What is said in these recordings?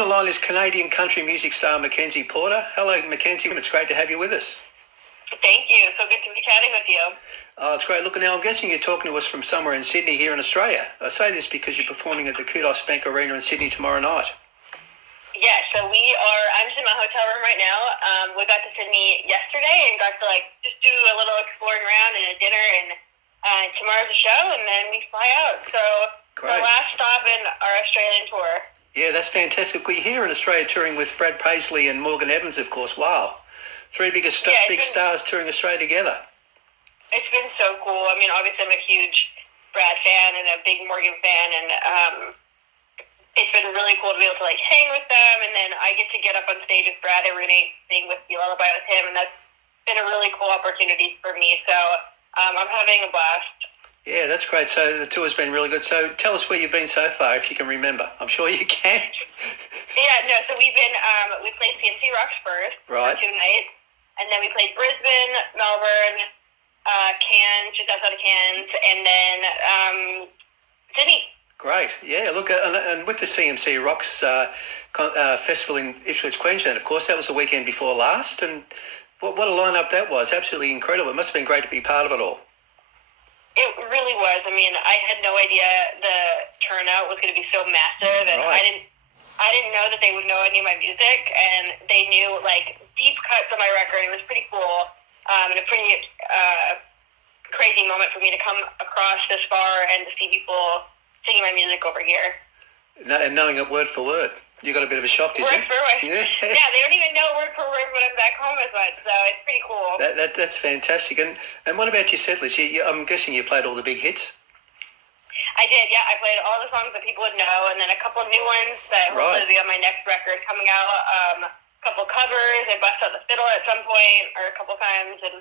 On the line is Canadian country music star McKenzie Porter. Hello, McKenzie. It's great to have you with us. Thank you. So good to be chatting with you. Oh, it's great. Look, now I'm guessing you're talking to us from somewhere in Sydney here in Australia. I say this because you're performing at the Kudos Bank Arena in Sydney tomorrow night. Yeah, so I'm just in my hotel room right now. We got to Sydney yesterday and got to just do a little exploring around and a dinner, and tomorrow's the show, and then we fly out. So Great. The last stop in our Australian tour. Yeah, that's fantastic. We're here in Australia touring with Brad Paisley and Morgan Evans, of course. Wow. Three big stars touring Australia together. It's been so cool. I mean, obviously I'm a huge Brad fan and a big Morgan fan, and it's been really cool to be able to hang with them, and then I get to get up on stage with Brad every night, sing with the lullaby with him, and that's been a really cool opportunity for me. So I'm having a blast. Yeah, that's great. So the tour's been really good. So tell us where you've been so far, if you can remember. I'm sure you can. So we've been we played CMC Rocks first right. for 2 nights, and then we played Brisbane, Melbourne, Cairns, just outside of Cairns, and then Sydney. Great. Yeah, look, and with the CMC Rocks festival in Ipswich, Queensland, of course, that was the weekend before last, and what a lineup that was. Absolutely incredible. It must have been great to be part of it all. It really was. I mean, I had no idea the turnout was going to be so massive, and right. I didn't know that they would know any of my music, and they knew deep cuts of my record. It was pretty cool, and a pretty crazy moment for me to come across this far and to see people singing my music over here. And knowing it word for word. You got a bit of a shock, did you? Word for word. Yeah. Yeah, they don't even know word for word when I'm back home as much, so it's pretty cool. That's fantastic. And what about your set list? I'm guessing you played all the big hits? I did, yeah. I played all the songs that people would know, and then a couple new ones that hopefully will be on my next record coming out. A couple covers. I bust out the fiddle at some point, or a couple times, and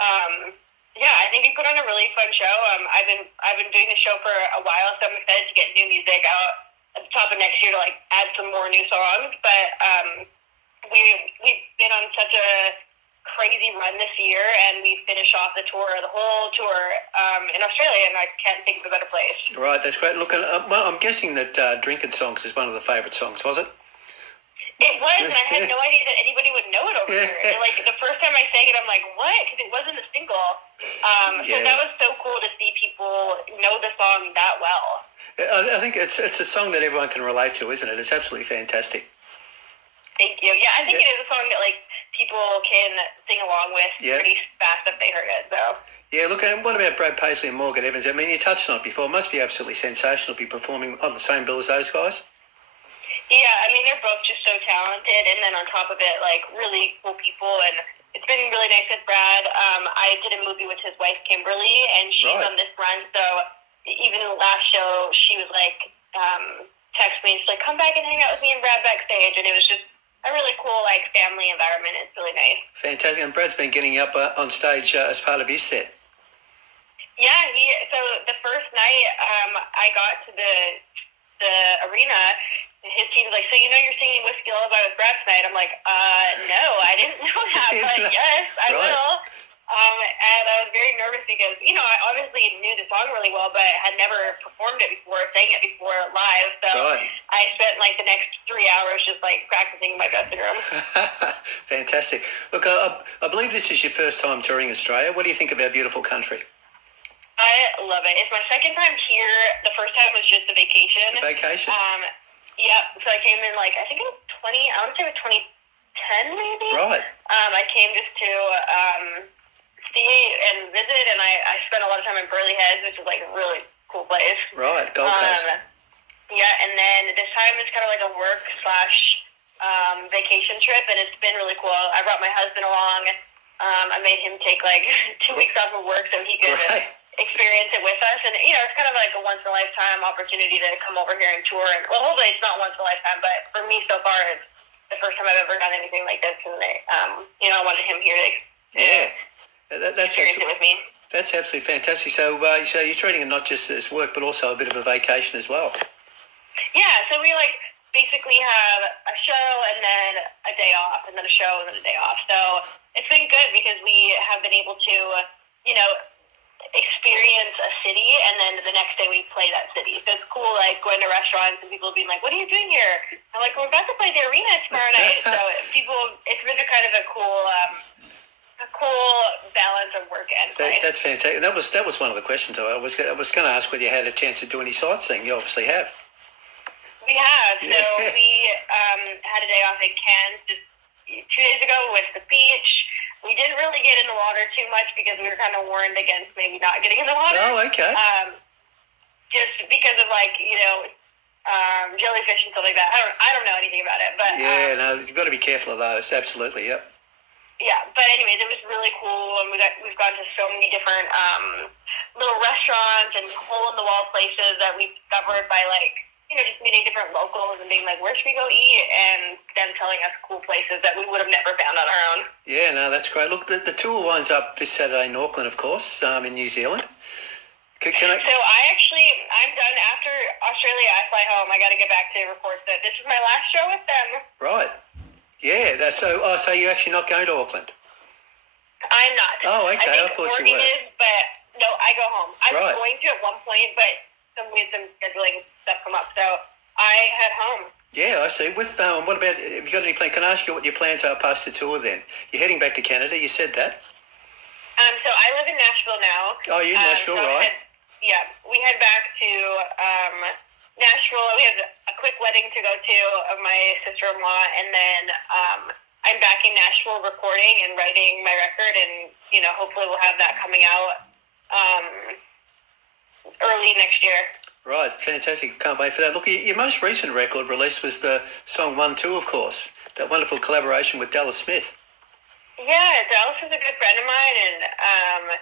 I think we put on a really fun show. I've been doing the show for a while, so I'm excited to get new music out at the top of next year to add some more new songs. But we've been on such a crazy run this year, and we finished off the whole tour in Australia, and I can't think of a better place. Right, that's great. Look, I'm guessing that Drinking Songs is one of the favourite songs, was it? It was, and I had no idea that anybody would know it over here. And, the first time I sang it, I'm like, what? Because it wasn't a single. So that was so cool to see people know the song that well. I think it's a song that everyone can relate to, isn't it? It's absolutely fantastic. Thank you. Yeah, I think it is a song that people can sing along with pretty fast if they heard it. So. Yeah, look, and what about Brad Paisley and Morgan Evans? I mean, you touched on it before. It must be absolutely sensational to be performing on the same bill as those guys. Yeah, I mean, they're both just so talented, and then on top of it, really cool people, and it's been really nice with Brad. I did a movie with his wife, Kimberly, and she's on this run, so even the last show, she was text me, and she's like, come back and hang out with me and Brad backstage, and it was just a really cool, family environment. It's really nice. Fantastic, and Brad's been getting up on stage as part of his set. Yeah, so the first night I got to the arena, his team's like, so you're singing Whiskey Lullaby with Brad tonight? I'm like, no, I didn't know that, but yes, I will. And I was very nervous because, I obviously knew the song really well, but had never performed it before, sang it before live, so I spent the next 3 hours just practicing in my dressing room. Fantastic. Look, I believe this is your first time touring Australia. What do you think of our beautiful country? I love it. It's my second time here. The first time was just a vacation. So I came in I think it was 2010 maybe. Right. I came just to see and visit, and I spent a lot of time in Burleigh Heads, which is a really cool place. Right, Gold Coast. And then this time it's kind of a work / vacation trip, and it's been really cool. I brought my husband along. I made him take 2 weeks off of work so he could experience it with us, and it's kind of a once in a lifetime opportunity to come over here and tour. And well, hopefully it's not once in a lifetime, but for me so far it's the first time I've ever done anything like this, and I wanted him here to that's experience it with me. That's absolutely fantastic. So you're treating it not just as work, but also a bit of a vacation as well. Yeah, so we basically have a show and then a day off, and then a show and then a day off. So it's been good because we have been able to, experience a city, and then the next day we play that city. So it's cool, like going to restaurants and people being like, "What are you doing here?" I'm like, "We're about to play the arena tomorrow night." So it's been a kind of a cool balance of work and play. That's fantastic. That was one of the questions I was going to ask whether you had a chance to do any sightseeing. You obviously have. We have. So we had a day off in Cairns just 2 days ago. Went to the beach. We didn't really get in the water too much because we were kind of warned against maybe not getting in the water. Oh, okay. Just because of jellyfish and stuff like that. I don't know anything about it, but no, you've got to be careful of those. Absolutely, yep. Yeah, but anyways, it was really cool, and we've gone to so many different little restaurants and hole in the wall places that we've discovered by just meeting different locals and being like, where should we go eat? And them telling us cool places that we would have never found on our own. Yeah, no, that's great. Look, the tour winds up this Saturday in Auckland, of course, in New Zealand. So I'm done. After Australia, I fly home. I got to get back to record that this is my last show with them. Right. Yeah, so you're actually not going to Auckland? I'm not. Oh, okay. I thought you were. But no, I go home. I was Right. going to at one point, but we had some scheduling stuff come up, so I head home. Yeah, I see. What about, have you got any plans? Can I ask you what your plans are post the tour then? You're heading back to Canada, you said that? So I live in Nashville now. Oh, you're in Nashville, right? We head back to Nashville. We have a quick wedding to go to of my sister-in-law, and then I'm back in Nashville recording and writing my record, and hopefully we'll have that coming out early next year. Right, fantastic. Can't wait for that. Look, your most recent record release was the song 1-2, of course. That wonderful collaboration with Dallas Smith. Yeah, Dallas is a good friend of mine, and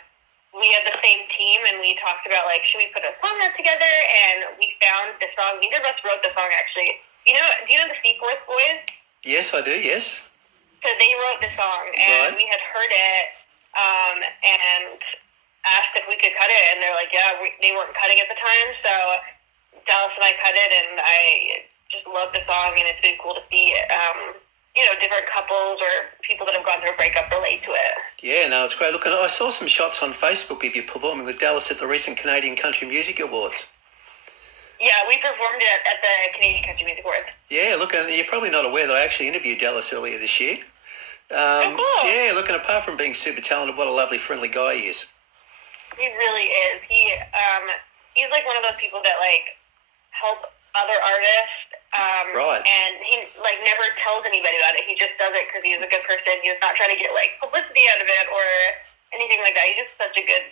we had the same team, and we talked about, should we put a song out together? And we found the song. Neither of us wrote the song, actually. Do you know the Seaforth Boys? Yes, I do, yes. So they wrote the song, and we had heard it, and asked if we could cut it, and they're like, yeah, they weren't cutting at the time, so Dallas and I cut it, and I just love the song, and it's been cool to see, different couples or people that have gone through a breakup relate to it. Yeah, no, it's great. Look, I saw some shots on Facebook of you performing with Dallas at the recent Canadian Country Music Awards. Yeah, we performed it at the Canadian Country Music Awards. Yeah, look, and you're probably not aware that I actually interviewed Dallas earlier this year. Oh, cool. Yeah, look, and apart from being super talented, what a lovely, friendly guy he is. He really is. He's one of those people that help other artists. Right. And he never tells anybody about it. He just does it because he's a good person. He's not trying to get publicity out of it or anything like that. He's just such a good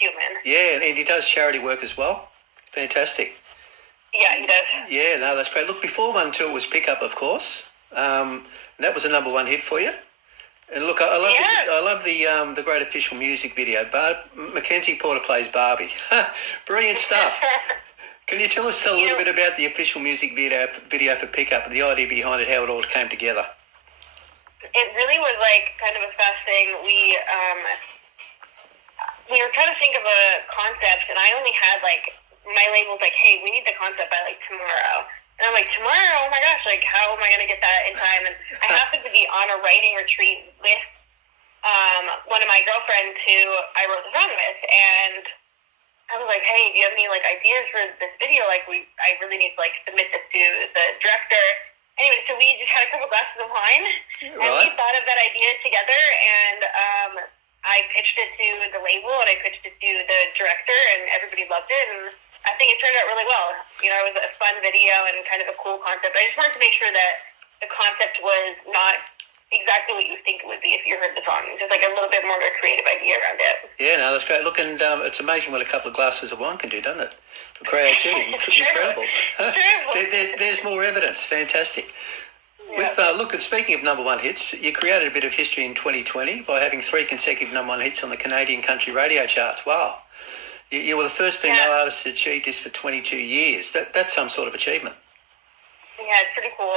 human. Yeah, and he does charity work as well. Fantastic. Yeah, he does. Yeah, no, that's great. Look, before 1-2 was Pickup, of course. That was a number one hit for you. And look, I love the great official music video. McKenzie Porter plays Barbie. Brilliant stuff. Can you tell us a little bit about the official music video for Pickup and the idea behind it, how it all came together? It really was kind of a fast thing. We were trying to think of a concept, and I only had my label's hey, we need the concept by tomorrow. And I'm like, tomorrow? Oh my gosh, how am I going to get that in time? And I happened to be on a writing retreat with one of my girlfriends who I wrote the song with, and I was like, hey, do you have any ideas for this video? I really need to submit this to the director. Anyway, so we just had a couple glasses of wine, and we thought of that idea together, and I pitched it to the label, and I pitched it to the director, and everybody loved it, and I think it turned out really well. It was a fun video and kind of a cool concept. I just wanted to make sure that the concept was not exactly what you think it would be if you heard the song. Just a little bit more of a creative idea around it. Yeah, no, that's great. Look, and it's amazing what a couple of glasses of wine can do, doesn't it? For creativity. Incredible. There's more evidence. Fantastic. Yeah. Look, and speaking of number one hits, you created a bit of history in 2020 by having 3 consecutive number one hits on the Canadian country radio charts. Wow. You were the first female artist to achieve this for 22 years. That's some sort of achievement. Yeah, it's pretty cool.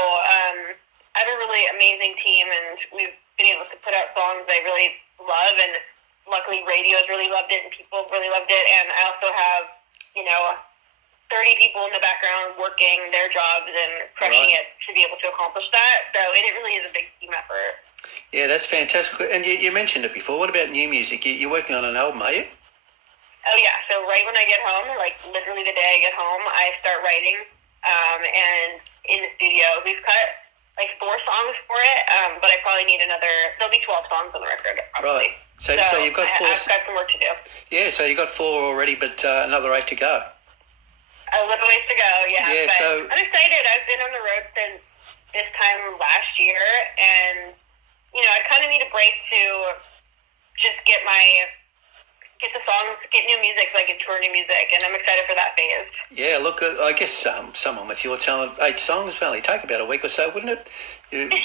I have a really amazing team, and we've been able to put out songs I really love, and luckily radio's really loved it, and people really loved it, and I also have, 30 people in the background working their jobs and crushing it to be able to accomplish that, so it really is a big team effort. Yeah, that's fantastic. And you mentioned it before. What about new music? You're working on an album, are you? right when I get home, like literally the day I get home, I start writing. And in the studio, we've cut like 4 songs for it, but I probably need another. There'll be 12 songs on the record, probably. Right. So you've got 4. I've got some work to do. Yeah. So you've got 4 already, but another 8 to go. A little ways to go. Yeah. Yeah. But So I'm excited. I've been on the road since this time last year, and I kind of need a break to just get the songs, get new music, so I can tour new music, and I'm excited for that phase. Yeah, look, I guess someone with your talent, 8 songs will only take about a week or so, wouldn't it? It might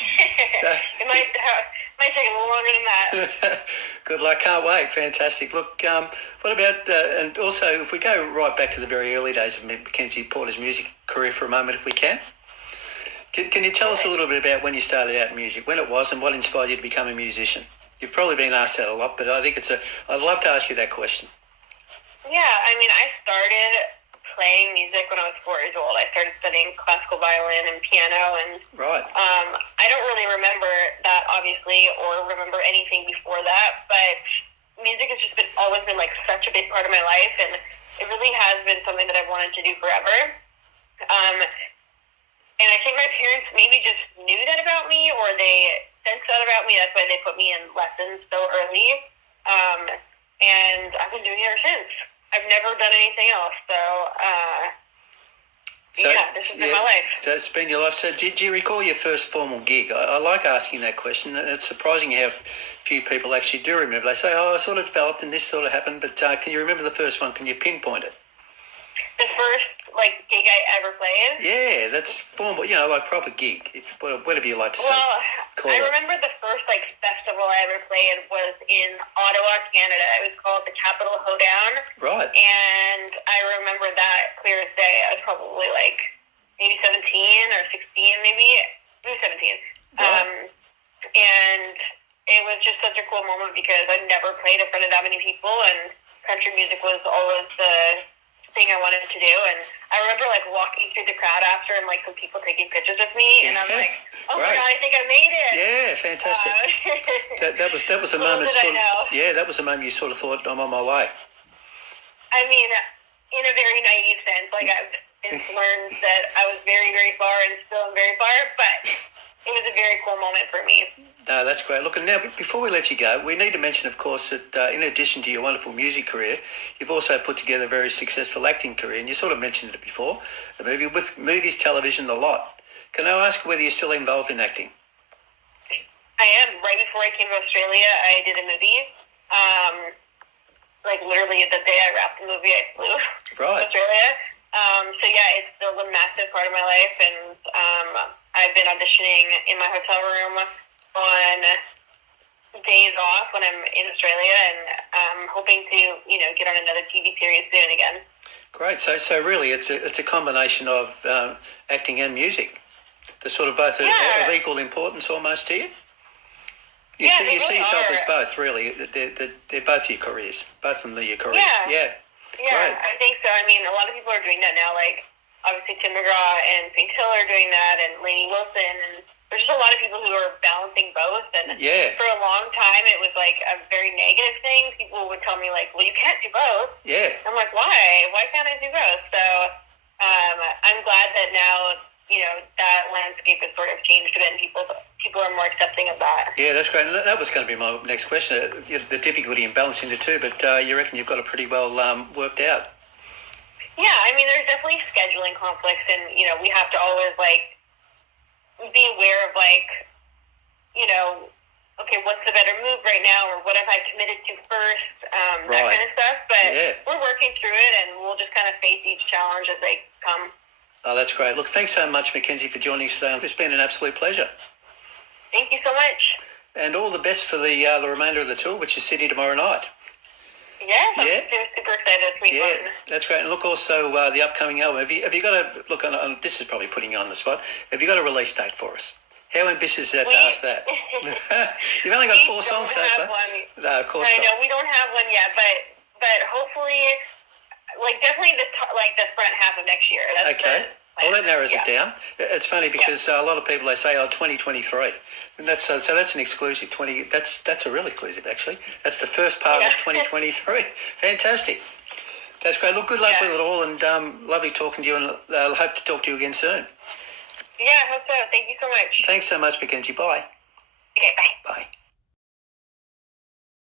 take a little longer than that. Good luck, can't wait. Fantastic. Look, what about, and also if we go right back to the very early days of McKenzie Porter's music career for a moment, if we can. Can you tell us a little bit about when you started out in music, when it was, and what inspired you to become a musician? You've probably been asked that a lot, but I think I'd love to ask you that question. Yeah, I started playing music when I was 4 years old. I started studying classical violin and piano, and right. I don't really remember that, obviously, or remember anything before that, but music has just always been like such a big part of my life, and it really has been something that I've wanted to do forever. And I think my parents maybe just knew that about me, or they sensed that about me. That's why they put me in lessons so early. And I've been doing it ever since. I've never done anything else. So this has been my life. So it's been your life. So do you recall your first formal gig? I like asking that question. It's surprising how few people actually do remember. They say, I sort of developed and this sort of happened, but can you remember the first one? Can you pinpoint it? The first gig I ever played? Yeah, that's formal, like proper gig, whatever you like to say. Well, I remember the first festival I ever played was in Ottawa, Canada. It was called the Capital Hoedown. Right. And I remember that clear as day. I was probably maybe 17 or 16, maybe 17. Right. And it was just such a cool moment because I'd never played in front of that many people, and country music was always the thing I wanted to do. And I remember walking through the crowd after and some people taking pictures of me, and I'm like, oh right. my God, I think I made it. Yeah, fantastic. That was a moment. That was a moment you sort of thought, I'm on my way. I mean, in a very naive sense, I've since learned that I was very, very far and still am very far, but it was a very cool moment for me. No, that's great. Look, and now before we let you go, we need to mention, of course, that in addition to your wonderful music career, you've also put together a very successful acting career, and you sort of mentioned it before, with movies, television, the lot. Can I ask whether you're still involved in acting? I am. Right before I came to Australia, I did a movie. Literally the day I wrapped the movie, I flew to Australia. It's still a massive part of my life, and I've been auditioning in my hotel room on days off when I'm in Australia, and I'm hoping to, get on another TV series soon again. Great. So really, it's a combination of acting and music. They're sort of both of equal importance almost to you. You see yourself as both, really. They're both your careers. Both of them are your career. Yeah. Great. I think so. I mean, a lot of people are doing that now. Obviously Tim McGraw and Pink Hill are doing that, and Lainey Wilson, and there's just a lot of people who are balancing both. And for a long time, it was a very negative thing. People would tell me well, you can't do both. Yeah. I'm like, why? Why can't I do both? So I'm glad that now that landscape has sort of changed a bit, and people are more accepting of that. Yeah, that's great. And that was going to be my next question, the difficulty in balancing the two, but you reckon you've got it pretty well worked out? Yeah, I mean, there's definitely scheduling conflicts, and, we have to always, be aware of, okay, what's the better move right now, or what have I committed to first, that kind of stuff. But we're working through it, and we'll just kind of face each challenge as they come. Oh, that's great. Look, thanks so much, McKenzie, for joining us today. It's been an absolute pleasure. Thank you so much. And all the best for the remainder of the tour, which is Sydney tomorrow night. I'm super excited. It's been fun. That's great. And look, also the upcoming album. Have you got a look? This is probably putting you on the spot. Have you got a release date for us? How ambitious is that to ask that? You've only got 4 songs so far. No, of course not. I know we don't have one yet, but hopefully, definitely the front half of next year. That's okay. Well, that narrows it down. It's funny because a lot of people, they say, 2023. And that's so that's an exclusive. That's a real exclusive, actually. That's the first part of 2023. Fantastic. That's great. Look, good luck with it all, and lovely talking to you, and I hope to talk to you again soon. Yeah, I hope so. Thank you so much. Thanks so much, McKenzie. Bye. Okay, bye. Bye.